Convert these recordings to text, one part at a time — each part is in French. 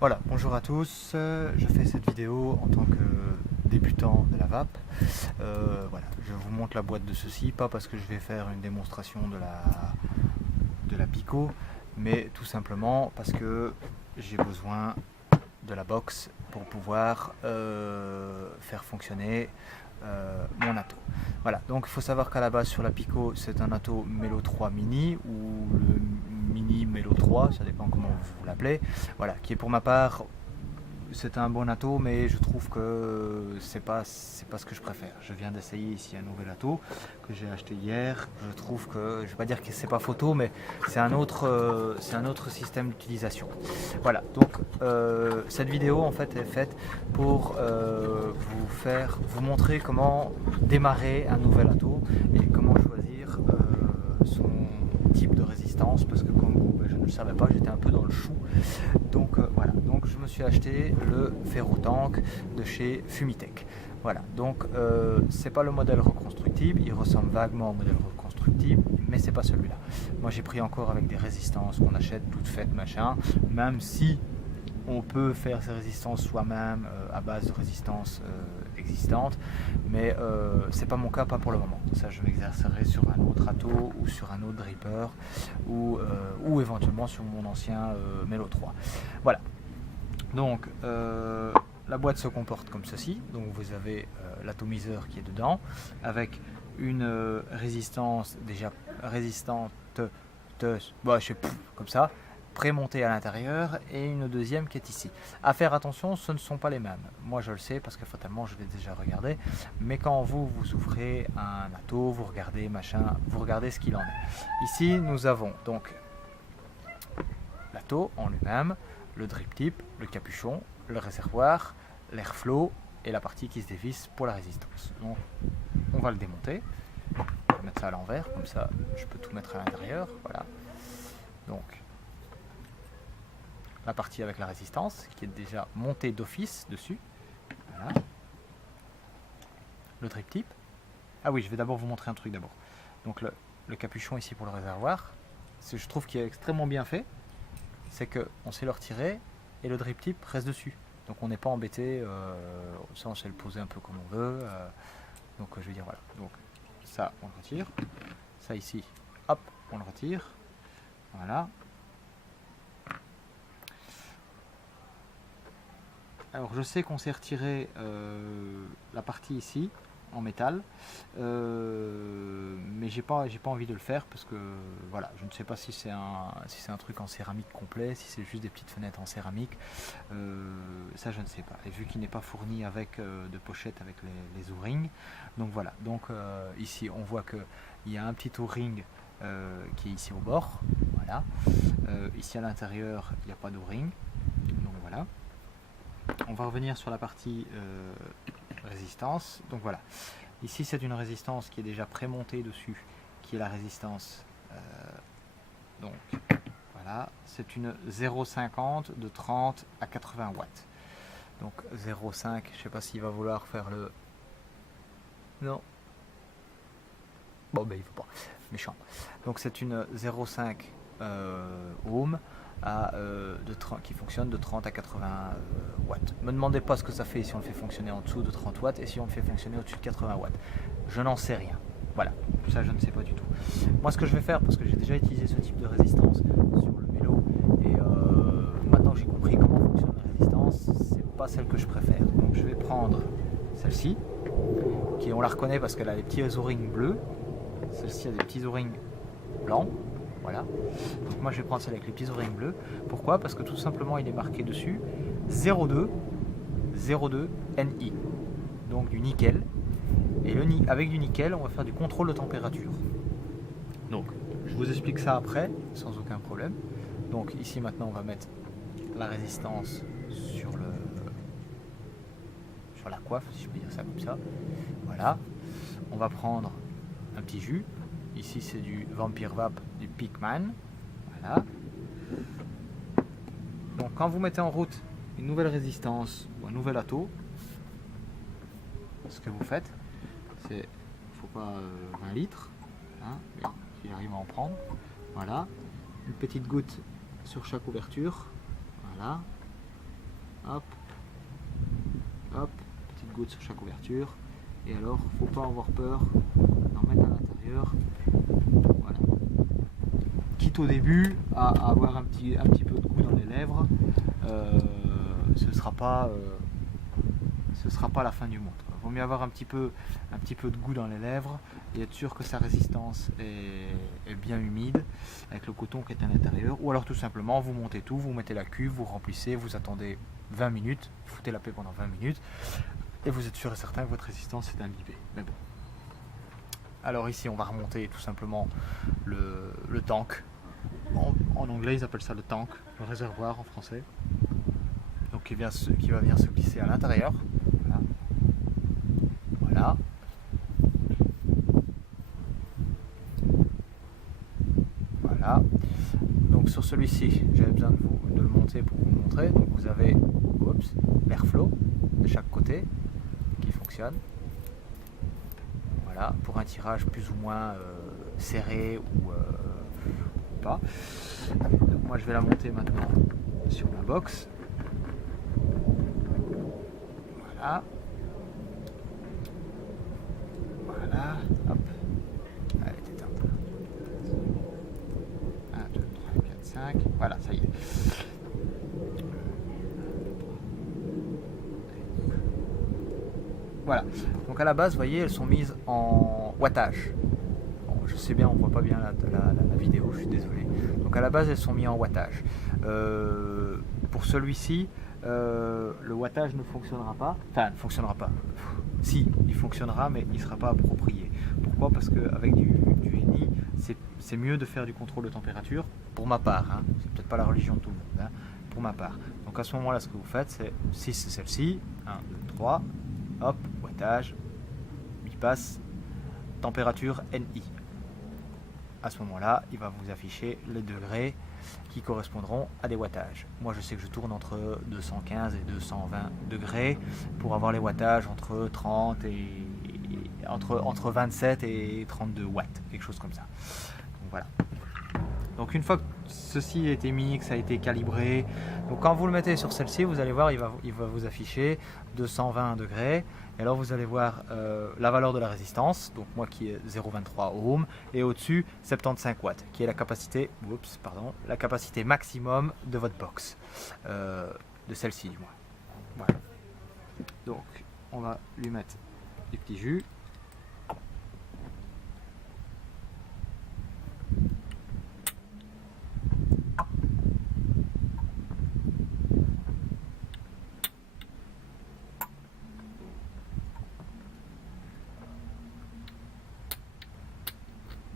Voilà, bonjour à tous, je fais cette vidéo en tant que débutant de la vape. Voilà, je vous montre la boîte de ceci, pas parce que je vais faire une démonstration de la Pico, mais tout simplement parce que j'ai besoin de la box pour pouvoir faire fonctionner mon atto. Voilà, donc il faut savoir qu'à la base sur la Pico c'est un atto Melo 3 mini ou le mini Melo 3, ça dépend comment vous l'appelez, voilà, qui est pour ma part c'est un bon atto, mais je trouve que c'est pas ce que je préfère. Je viens d'essayer ici un nouvel atto que j'ai acheté hier. Je trouve que, je vais pas dire que c'est pas photo, mais c'est un autre système d'utilisation. Voilà, donc cette vidéo en fait est faite pour vous montrer comment démarrer un nouvel atto et comment choisir son type de résistance, parce que comme vous, je ne le savais pas, j'étais un peu dans le chou. Donc voilà, donc je me suis acheté le Ferrotank de chez Fumitech. Voilà, donc c'est pas le modèle reconstructible, il ressemble vaguement au modèle reconstructible, mais c'est pas celui-là. Moi j'ai pris encore avec des résistances qu'on achète toutes faites machin, même si on peut faire ces résistances soi-même à base de résistances existantes, mais c'est pas mon cas, pas pour le moment. Ça, je m'exercerai sur un autre atto ou sur un autre dripper ou éventuellement sur mon ancien Melo 3. Voilà. Donc la boîte se comporte comme ceci. Donc vous avez l'atomiseur qui est dedans avec une résistance déjà résistante je sais, comme ça, prémontée à l'intérieur, et une deuxième qui est ici. À faire attention, ce ne sont pas les mêmes. Moi je le sais parce que fatalement je l'ai déjà regardé, mais quand vous ouvrez un atto, vous regardez machin, vous regardez ce qu'il en est. Ici nous avons donc l'atto en lui-même, le drip tip, le capuchon, le réservoir, l'airflow et la partie qui se dévisse pour la résistance. Donc on va le démonter. Je vais mettre ça à l'envers, comme ça je peux tout mettre à l'intérieur. Voilà. Donc la partie avec la résistance qui est déjà montée d'office dessus. Voilà. Le drip tip. Ah oui, je vais d'abord vous montrer un truc d'abord. Donc le capuchon ici pour le réservoir, je trouve qu'il est extrêmement bien fait. C'est qu'on sait le retirer et le drip tip reste dessus. Donc on n'est pas embêté, ça on sait le poser un peu comme on veut. Donc je veux dire voilà. Donc ça on le retire. Ça ici, hop, on le retire. Voilà. Alors je sais qu'on s'est retiré la partie ici en métal, mais j'ai pas envie de le faire parce que voilà, je ne sais pas si c'est un truc en céramique complet, si c'est juste des petites fenêtres en céramique, ça je ne sais pas. Et vu qu'il n'est pas fourni avec de pochette avec les O-rings, donc voilà. Donc ici on voit que il y a un petit O-ring qui est ici au bord, voilà. Ici à l'intérieur il n'y a pas d'O-ring, donc voilà. On va revenir sur la partie résistance. Donc voilà, ici c'est une résistance qui est déjà prémontée dessus, qui est la résistance. Donc voilà, c'est une 0,50 de 30 à 80 watts. Donc 0,5, je sais pas s'il va vouloir faire le... Non. Bon ben il faut pas, méchant. Donc c'est une 0,5 ohm qui fonctionne de 30 à 80 watts. Ne me demandez pas ce que ça fait si on le fait fonctionner en dessous de 30 watts et si on le fait fonctionner au-dessus de 80 watts. Je n'en sais rien. Voilà, ça je ne sais pas du tout. Moi ce que je vais faire, parce que j'ai déjà utilisé ce type de résistance sur le Melo, et maintenant que j'ai compris comment fonctionne la résistance, c'est pas celle que je préfère. Donc je vais prendre celle-ci, qui on la reconnaît parce qu'elle a des petits O-rings bleus. Celle-ci a des petits O-rings blancs. Voilà. Donc moi je vais prendre celle avec les petits O-rings bleus. Pourquoi? Parce que tout simplement il est marqué dessus 02 NI. Donc du nickel. Et avec du nickel, on va faire du contrôle de température. Donc je vous explique ça après, sans aucun problème. Donc ici maintenant on va mettre la résistance sur la coiffe, si je peux dire ça comme ça. Voilà. On va prendre un petit jus. Ici c'est du Vampire Vape du Peakman. Voilà. Donc quand vous mettez en route une nouvelle résistance ou un nouvel atto, ce que vous faites, c'est, il ne faut pas 20 litres, hein, mais si j'arrive à en prendre, voilà, une petite goutte sur chaque ouverture, voilà, hop, hop, petite goutte sur chaque ouverture. Et alors, faut pas avoir peur d'en mettre à l'intérieur. Voilà. Quitte au début à avoir un petit peu de goût dans les lèvres, ce sera pas la fin du monde. Il vaut mieux avoir un petit peu de goût dans les lèvres et être sûr que sa résistance est bien humide avec le coton qui est à l'intérieur. Ou alors tout simplement vous montez tout, vous mettez la cuve, vous remplissez, vous attendez 20 minutes, vous foutez la paix pendant 20 minutes et vous êtes sûr et certain que votre résistance est imbibée. Mais bon. Alors ici on va remonter tout simplement le tank. En anglais ils appellent ça le tank, le réservoir en français. Donc qui va venir se glisser à l'intérieur. Voilà. Voilà. Voilà. Donc sur celui-ci, j'avais besoin de le monter pour vous montrer. Donc vous avez l'airflow de chaque côté qui fonctionne. Voilà, pour un tirage plus ou moins serré ou pas. Donc moi je vais la monter maintenant sur ma box. Voilà. Voilà. Hop. Elle est éteinte. 1, 2, 3, 4, 5. Voilà, ça y est. Voilà. Donc à la base, vous voyez, elles sont mises en wattage. Bon, je sais bien, on voit pas bien la vidéo, je suis désolé. Donc à la base, elles sont mises en wattage. Pour celui-ci, le wattage ne fonctionnera pas. Enfin, ne fonctionnera pas. Si, il fonctionnera, mais il ne sera pas approprié. Pourquoi? Parce qu'avec du NI, c'est mieux de faire du contrôle de température, pour ma part. Hein. C'est peut-être pas la religion de tout le monde, hein, pour ma part. Donc à ce moment-là, ce que vous faites, c'est, si c'est celle-ci, 1, 2, 3, hop, wattage, bipasse, température NI. À ce moment-là, il va vous afficher les degrés qui correspondront à des wattages. Moi, je sais que je tourne entre 215 et 220 degrés pour avoir les wattages entre 30 et entre 27 et 32 watts, quelque chose comme ça. Donc voilà. Donc une fois que ceci a été mis, que ça a été calibré, donc quand vous le mettez sur celle-ci, vous allez voir, il va vous afficher 220 degrés. Et alors vous allez voir la valeur de la résistance, donc moi qui est 0,23 ohms, et au-dessus 75 watts, qui est la capacité, la capacité maximum de votre box, de celle-ci du moins. Voilà. Donc on va lui mettre du petit jus.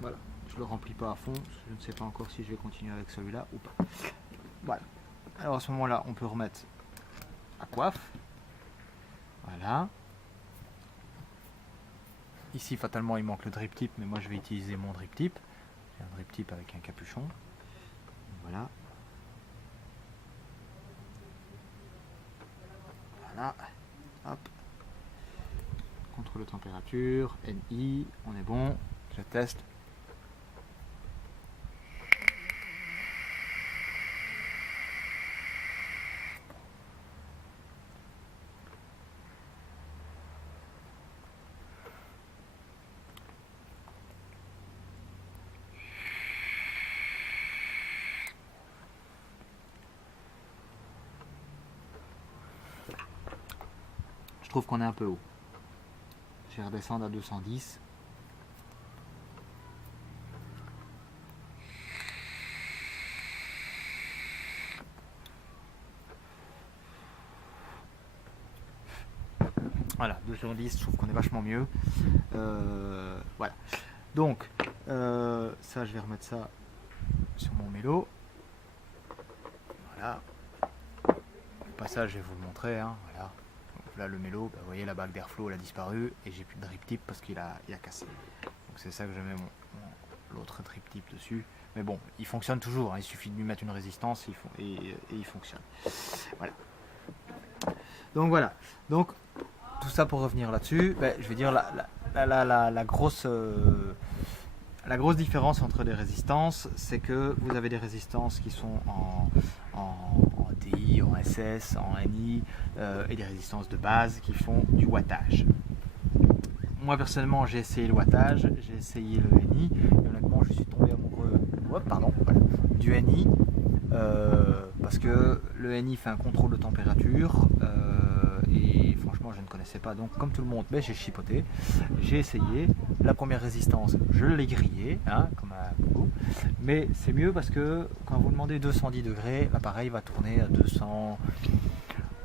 Voilà, je le remplis pas à fond, je ne sais pas encore si je vais continuer avec celui-là ou pas. Voilà, alors à ce moment-là, on peut remettre la coiffe. Voilà. Ici, fatalement, il manque le drip tip, mais moi je vais utiliser mon drip tip. J'ai un drip tip avec un capuchon. Voilà. Voilà. Hop. Contrôle de température, NI, on est bon. Je teste. Je trouve qu'on est un peu haut. Je vais redescendre à 210. Voilà, 210, je trouve qu'on est vachement mieux. Voilà. Donc, ça, je vais remettre ça sur mon mélo. Voilà. Au passage, je vais vous le montrer. Hein, voilà. Donc là, le mélo, bah, vous voyez, la bague d'airflow, elle a disparu et j'ai plus de drip tip parce qu'il a cassé. Donc c'est ça que je mets l'autre drip tip dessus. Mais bon, il fonctionne toujours. Hein, il suffit de lui mettre une résistance et il fonctionne. Voilà. Donc voilà. Donc tout ça pour revenir là-dessus, ben, je vais dire la grosse différence entre les résistances, c'est que vous avez des résistances qui sont en TI, en SS, en NI et des résistances de base qui font du wattage. Moi personnellement j'ai essayé le wattage, j'ai essayé le NI et honnêtement je suis tombé amoureux du NI parce que le NI fait un contrôle de température et franchement je ne connaissais pas, donc comme tout le monde, j'ai chipoté, j'ai essayé. La première résistance je l'ai grillée comme à beaucoup, mais c'est mieux parce que quand vous demandez 210 degrés, l'appareil va tourner à 200,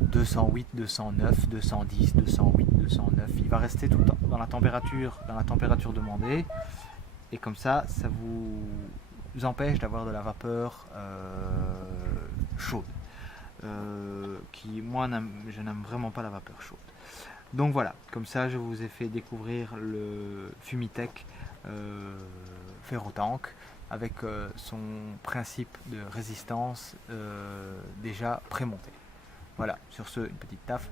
208, 209, 210, 208, 209. Il va rester tout le temps dans la température demandée. Et comme ça vous empêche d'avoir de la vapeur chaude. Moi, je n'aime vraiment pas la vapeur chaude. Donc voilà, comme ça, je vous ai fait découvrir le Fumitech Ferrotank avec son principe de résistance déjà prémonté. Voilà, sur ce, une petite taf.